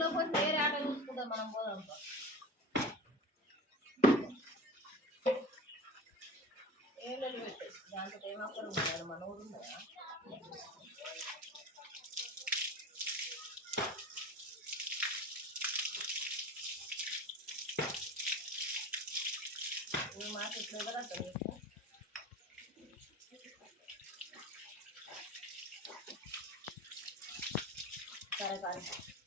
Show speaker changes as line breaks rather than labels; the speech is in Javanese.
ఇంట్లో కొంచెం వేరే ఆట చూసుకుంటాం మనం పోదాం సరే కానీ